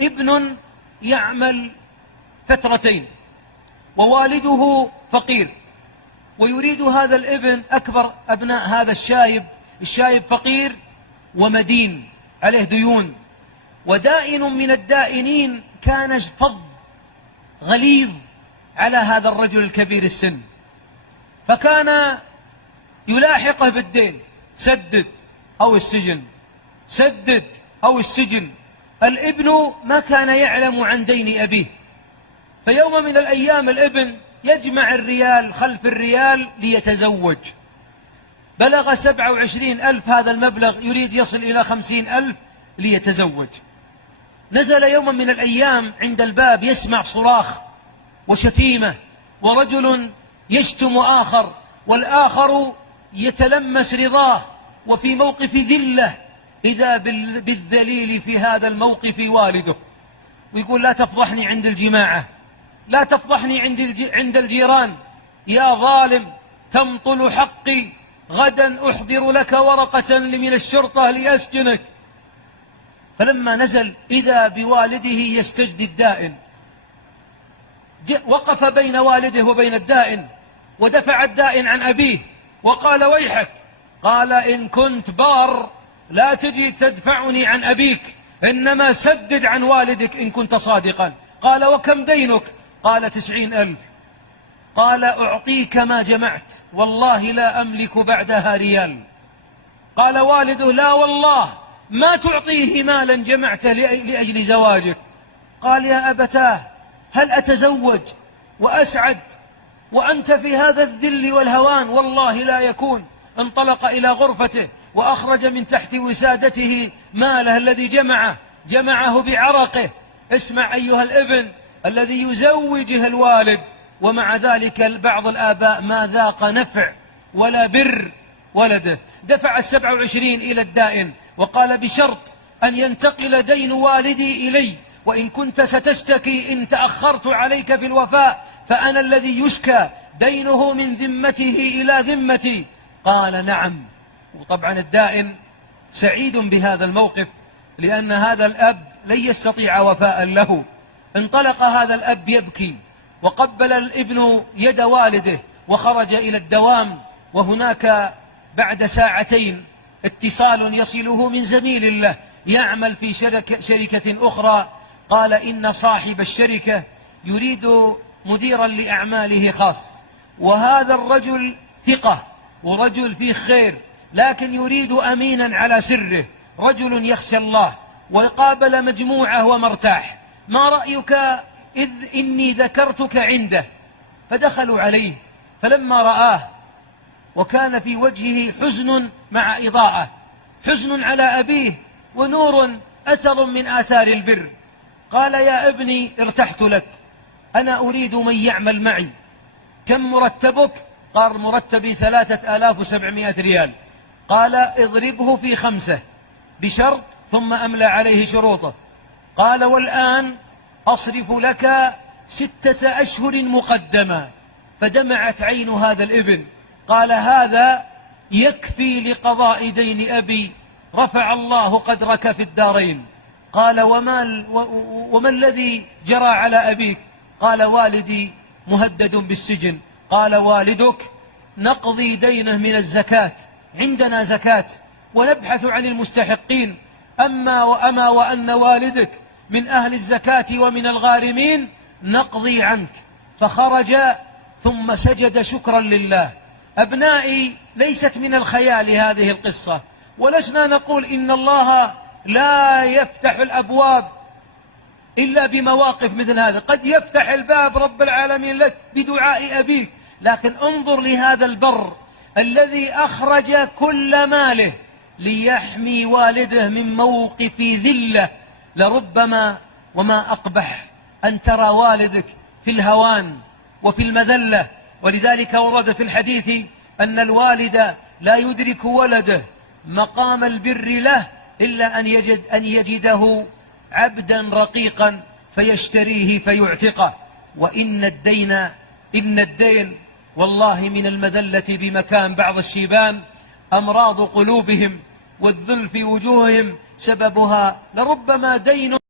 ابن يعمل فترتين ووالده فقير، ويريد هذا الابن أكبر أبناء هذا الشايب فقير ومدين عليه ديون، ودائن من الدائنين كان فظ غليظ على هذا الرجل الكبير السن، فكان يلاحقه بالدين: سدد أو السجن، سدد أو السجن. الابن ما كان يعلم عن دين أبيه، فيوم من الأيام الابن يجمع الريال خلف الريال ليتزوج، بلغ 27,000 هذا المبلغ، يريد يصل إلى 50,000 ليتزوج. نزل يوما من الأيام عند الباب يسمع صراخ وشتيمة، ورجل يشتم آخر، والآخر يتلمس رضاه وفي موقف ذلة، إذا بالذليل في هذا الموقف والده، ويقول: لا تفضحني عند الجماعة، لا تفضحني عند الجيران، يا ظالم تمطل حقي، غدا أحضر لك ورقة من الشرطة لأسجنك. فلما نزل إذا بوالده يستجدي الدائن، وقف بين والده وبين الدائن، ودفع الدائن عن أبيه وقال: ويحك. قال: إن كنت بار لا تجي تدفعني عن أبيك، إنما سدد عن والدك إن كنت صادقا. قال: وكم دينك؟ قال: 90,000. قال: أعطيك ما جمعت، والله لا أملك بعدها ريال. قال والده: لا والله ما تعطيه مالا جمعته لأجل زواجك. قال: يا أبتاه، هل أتزوج وأسعد وأنت في هذا الذل والهوان؟ والله لا يكون. انطلق إلى غرفته وأخرج من تحت وسادته ماله الذي جمعه بعرقه. اسمع أيها الابن الذي يزوجه الوالد، ومع ذلك بعض الآباء ما ذاق نفع ولا بر ولده. دفع 27 إلى الدائن وقال: بشرط أن ينتقل دين والدي إلي، وإن كنت ستشتكي إن تأخرت عليك في الوفاء فأنا الذي يشكى، دينه من ذمته إلى ذمتي. قال: نعم. وطبعا الدائن سعيد بهذا الموقف، لأن هذا الأب لن يستطيع وفاء له. انطلق هذا الأب يبكي، وقبل الابن يد والده وخرج إلى الدوام. وهناك بعد ساعتين اتصال يصله من زميل له يعمل في شركة أخرى، قال: إن صاحب الشركة يريد مديرا لأعماله خاص، وهذا الرجل ثقة ورجل فيه خير، لكن يريد أمينا على سره، رجل يخشى الله، وقابل مجموعة ومرتاح. ما رأيك إذ إني ذكرتك عنده؟ فدخلوا عليه، فلما رآه وكان في وجهه حزن مع إضاءة، حزن على أبيه ونور أثر من آثار البر، قال: يا ابني ارتحت لك، أنا أريد من يعمل معي. كم مرتبك؟ قال: مرتبي 3,700 ريال. قال: اضربه في 5 بشرط ثم أملى عليه شروطه. قال: والآن أصرف لك 6 أشهر مقدما. فدمعت عين هذا الابن، قال: هذا يكفي لقضاء دين أبي، رفع الله قدرك في الدارين. قال: وما الذي جرى على أبيك؟ قال: والدي مهدد بالسجن. قال: والدك نقضي دينه من الزكاة، عندنا زكاة ونبحث عن المستحقين، أما وأن والدك من أهل الزكاة ومن الغارمين نقضي عنك. فخرج ثم سجد شكرا لله. أبنائي، ليست من الخيال هذه القصة، ولسنا نقول إن الله لا يفتح الأبواب إلا بمواقف مثل هذا. قد يفتح الباب رب العالمين لك بدعاء أبيك، لكن انظر لهذا البر الذي أخرج كل ماله ليحمي والده من موقف ذلة. لربما وما أقبح أن ترى والدك في الهوان وفي المذلة. ولذلك ورد في الحديث أن الوالد لا يدرك ولده مقام البر له إلا أن يجده عبدا رقيقا فيشتريه فيعتقه. وإن الدين والله من المذلة بمكان بعض الشيبان أمراض قلوبهم والذل في وجوههم سببها لربما دين